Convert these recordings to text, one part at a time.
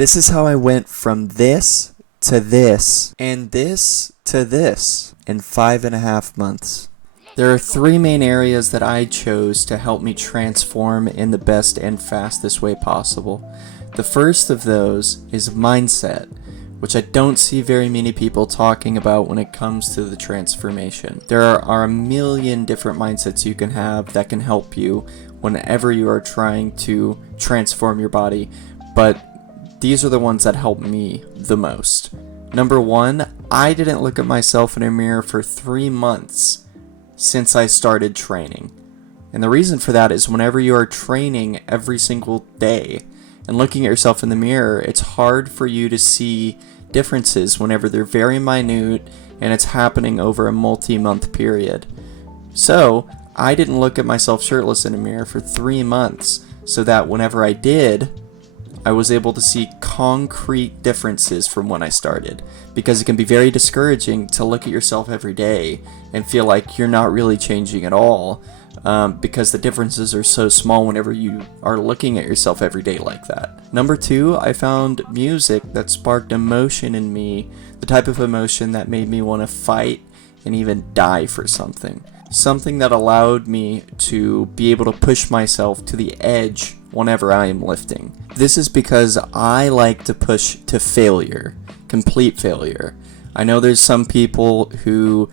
This is how I went from this to this and this to this in 5.5 months. There are 3 main areas that I chose to help me transform in the best and fastest way possible. The first of those is mindset, which I don't see very many people talking about when it comes to the transformation. There are a million different mindsets you can have that can help you whenever you are trying to transform your body, but these are the ones that help me the most. Number 1, I didn't look at myself in a mirror for 3 months since I started training. And the reason for that is whenever you are training every single day and looking at yourself in the mirror, it's hard for you to see differences whenever they're very minute and it's happening over a multi-month period. So I didn't look at myself shirtless in a mirror for 3 months so that whenever I did, I was able to see concrete differences from when I started, because it can be very discouraging to look at yourself every day and feel like you're not really changing at all, because the differences are so small whenever you are looking at yourself every day like that. Number 2, I found music that sparked emotion in me, the type of emotion that made me want to fight and even die for something. Something that allowed me to be able to push myself to the edge whenever I am lifting. This is because I like to push to failure, complete failure. I know there's some people who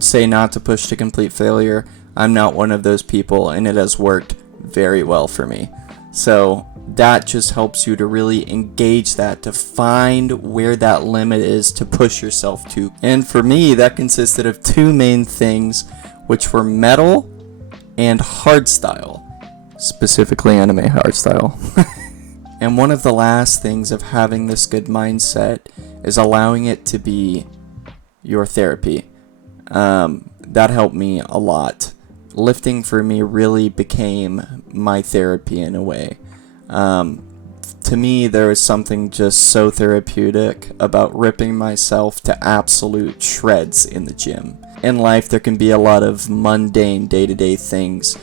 say not to push to complete failure. I'm not one of those people, and it has worked very well for me. So that just helps you to really engage that, to find where that limit is to push yourself to. And for me, that consisted of 2 main things, which were metal and hardstyle, specifically anime hardstyle. And one of the last things of having this good mindset is allowing it to be your therapy. That helped me a lot. Lifting for me really became my therapy in a way. To me, there is something just so therapeutic about ripping myself to absolute shreds in the gym. In life, there can be a lot of mundane day-to-day things,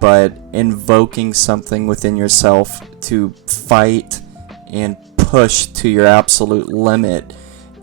but invoking something within yourself to fight and push to your absolute limit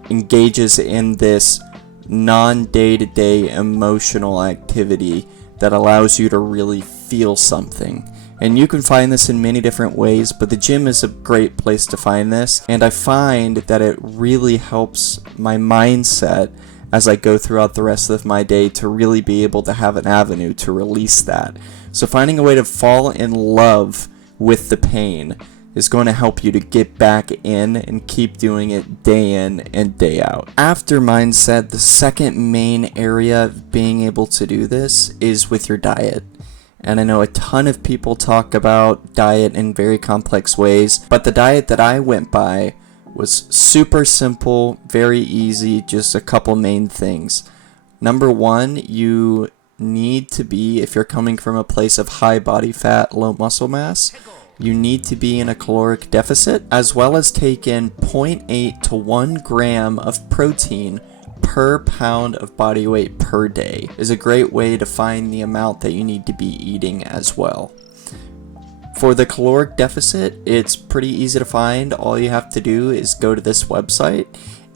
engages in this non-day-to-day emotional activity that allows you to really feel something. And you can find this in many different ways, but the gym is a great place to find this, and I find that it really helps my mindset as I go throughout the rest of my day to really be able to have an avenue to release that. So finding a way to fall in love with the pain is going to help you to get back in and keep doing it day in and day out. After mindset, the second main area of being able to do this is with your diet. And I know a ton of people talk about diet in very complex ways, but the diet that I went by was super simple, very easy, just a couple main things. Number 1, you need to be, if you're coming from a place of high body fat, low muscle mass, you need to be in a caloric deficit, as well as take in 0.8 to 1 gram of protein per pound of body weight per day is a great way to find the amount that you need to be eating as well. For the caloric deficit, it's pretty easy to find. All you have to do is go to this website,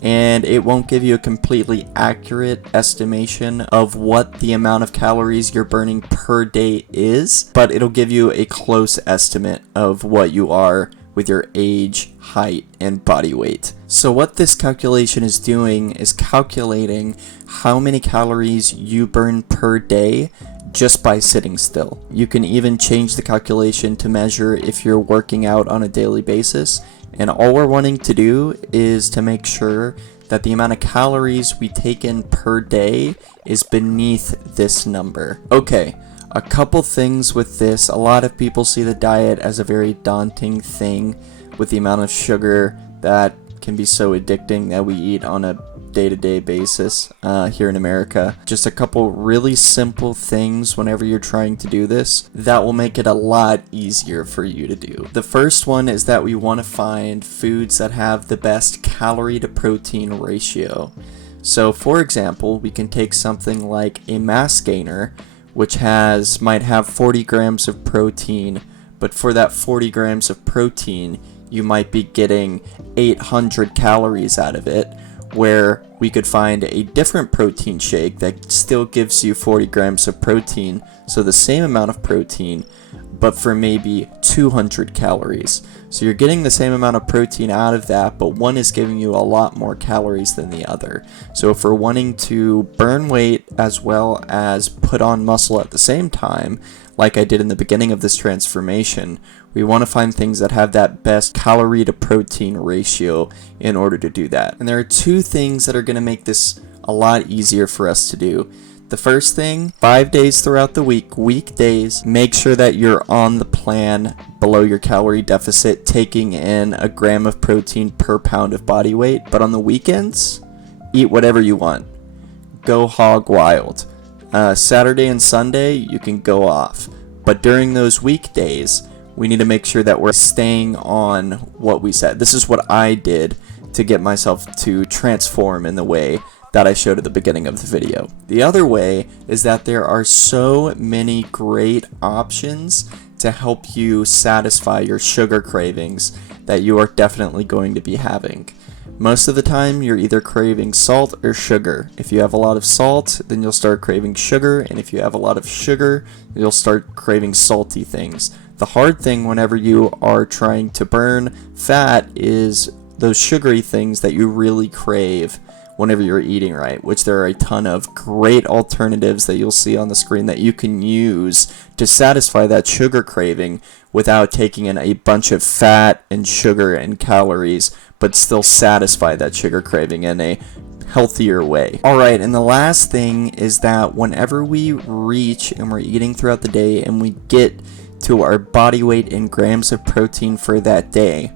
and it won't give you a completely accurate estimation of what the amount of calories you're burning per day is, but it'll give you a close estimate of what you are with your age, height, and body weight. So what this calculation is doing is calculating how many calories you burn per day just by sitting still. You can even change the calculation to measure if you're working out on a daily basis, and all we're wanting to do is to make sure that the amount of calories we take in per day is beneath this number. Okay, a couple things with this. A lot of people see the diet as a very daunting thing with the amount of sugar that can be so addicting that we eat on a day-to-day basis here in America. Just a couple really simple things whenever you're trying to do this that will make it a lot easier for you to do. The first one is that we want to find foods that have the best calorie to protein ratio. So for example, we can take something like a mass gainer, which might have 40 grams of protein, but for that 40 grams of protein, you might be getting 800 calories out of it, where we could find a different protein shake that still gives you 40 grams of protein, so the same amount of protein, but for maybe 200 calories. So you're getting the same amount of protein out of that, but one is giving you a lot more calories than the other. So if we're wanting to burn weight as well as put on muscle at the same time, like I did in the beginning of this transformation, we want to find things that have that best calorie to protein ratio in order to do that. And there are two things that are going to make this a lot easier for us to do. The first thing, 5 days throughout the week, weekdays, make sure that you're on the plan below your calorie deficit, taking in a gram of protein per pound of body weight. But on the weekends, eat whatever you want. Go hog wild. Saturday and Sunday, you can go off. But during those weekdays, we need to make sure that we're staying on what we said. This is what I did to get myself to transform in the way that I showed at the beginning of the video. The other way is that there are so many great options to help you satisfy your sugar cravings that you are definitely going to be having. Most of the time, you're either craving salt or sugar. If you have a lot of salt, then you'll start craving sugar, and if you have a lot of sugar, you'll start craving salty things. The hard thing whenever you are trying to burn fat is those sugary things that you really crave whenever you're eating right, which there are a ton of great alternatives that you'll see on the screen that you can use to satisfy that sugar craving without taking in a bunch of fat and sugar and calories, but still satisfy that sugar craving in a healthier way. Alright, and the last thing is that whenever we reach and we're eating throughout the day and we get to our body weight in grams of protein for that day,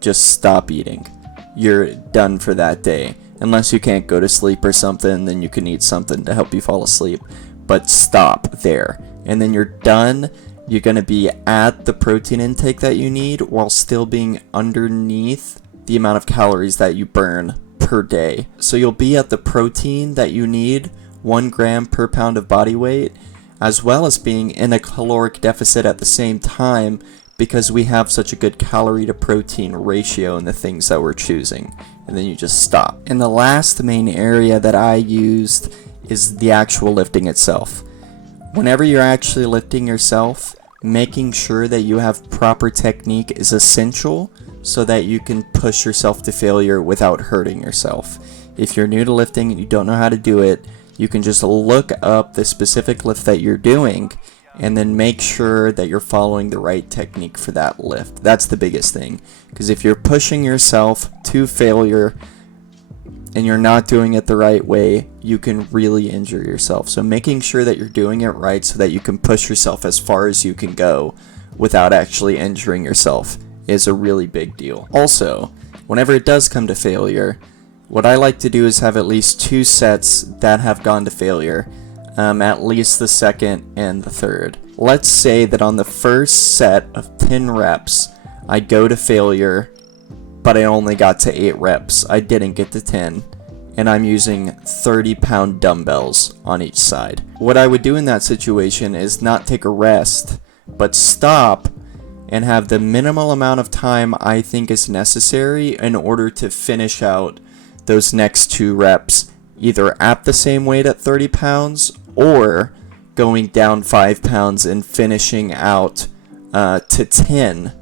just stop eating. You're done for that day. Unless you can't go to sleep or something, then you can eat something to help you fall asleep. But stop there. And then you're done. You're going to be at the protein intake that you need while still being underneath the amount of calories that you burn per day. So you'll be at the protein that you need, 1 gram per pound of body weight, as well as being in a caloric deficit at the same time, because we have such a good calorie to protein ratio in the things that we're choosing. And then you just stop. And the last main area that I used is the actual lifting itself. Whenever you're actually lifting yourself, making sure that you have proper technique is essential so that you can push yourself to failure without hurting yourself. If you're new to lifting and you don't know how to do it, you can just look up the specific lift that you're doing and then make sure that you're following the right technique for that lift. That's the biggest thing. Because if you're pushing yourself to failure and you're not doing it the right way, you can really injure yourself. So making sure that you're doing it right so that you can push yourself as far as you can go without actually injuring yourself is a really big deal. Also, whenever it does come to failure, what I like to do is have at least 2 sets that have gone to failure. At least the second and the third. Let's say that on the first set of 10 reps, I go to failure, but I only got to 8 reps. I didn't get to 10, and I'm using 30-pound dumbbells on each side. What I would do in that situation is not take a rest, but stop and have the minimal amount of time I think is necessary in order to finish out those next 2 reps, either at the same weight at 30 pounds or going down 5 pounds and finishing out to 10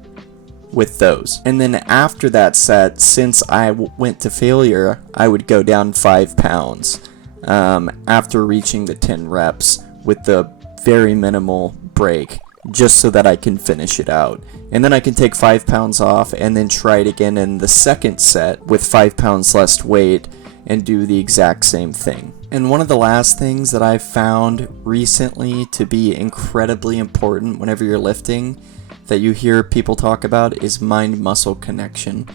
with those. And then after that set, since I went to failure, I would go down 5 pounds after reaching the 10 reps with the very minimal break, just so that I can finish it out. And then I can take 5 pounds off and then try it again in the second set with 5 pounds less weight and do the exact same thing. And one of the last things that I've found recently to be incredibly important whenever you're lifting that you hear people talk about is mind-muscle connection.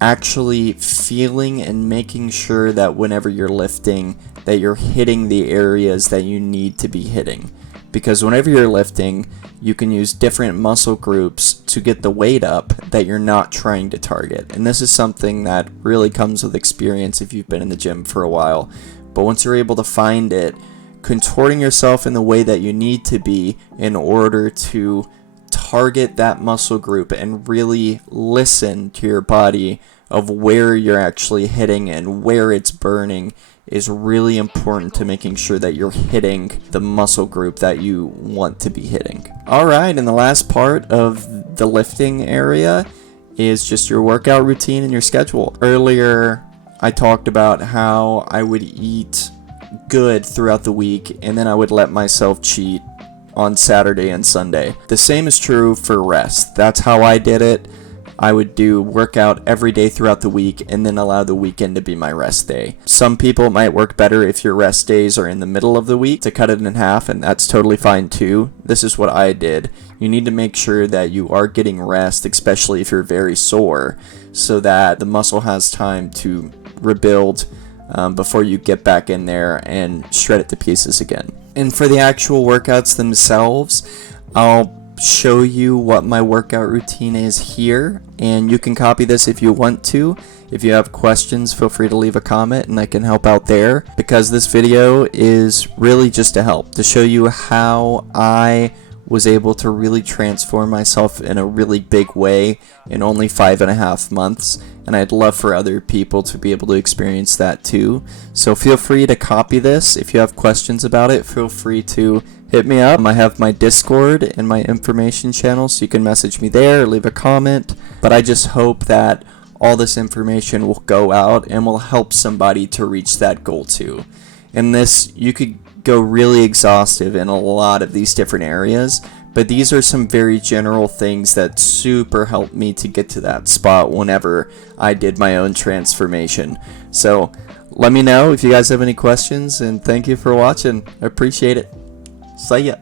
Actually feeling and making sure that whenever you're lifting that you're hitting the areas that you need to be hitting. Because whenever you're lifting, you can use different muscle groups to get the weight up that you're not trying to target. And this is something that really comes with experience if you've been in the gym for a while. But once you're able to find it, contorting yourself in the way that you need to be in order to target that muscle group and really listen to your body of where you're actually hitting and where it's burning is really important to making sure that you're hitting the muscle group that you want to be hitting. Alright, and the last part of the lifting area is just your workout routine and your schedule. Earlier, I talked about how I would eat good throughout the week and then I would let myself cheat on Saturday and Sunday. The same is true for rest. That's how I did it. I would do workout every day throughout the week and then allow the weekend to be my rest day. Some people it might work better if your rest days are in the middle of the week to cut it in half, and that's totally fine too. This is what I did. You need to make sure that you are getting rest, especially if you're very sore, so that the muscle has time to rebuild before you get back in there and shred it to pieces again. And for the actual workouts themselves, I'll show you what my workout routine is here, and you can copy this if you want to. If you have questions, feel free to leave a comment and I can help out there, because this video is really just to help, to show you how I was able to really transform myself in a really big way in only 5.5 months, and I'd love for other people to be able to experience that too. So feel free to copy this. If you have questions about it, feel free to hit me up. I have my Discord and my information channel, so you can message me there or leave a comment. But I just hope that all this information will go out and will help somebody to reach that goal too. And this, you could go really exhaustive in a lot of these different areas, but these are some very general things that super helped me to get to that spot whenever I did my own transformation. So let me know if you guys have any questions, and thank you for watching. I appreciate it. See ya.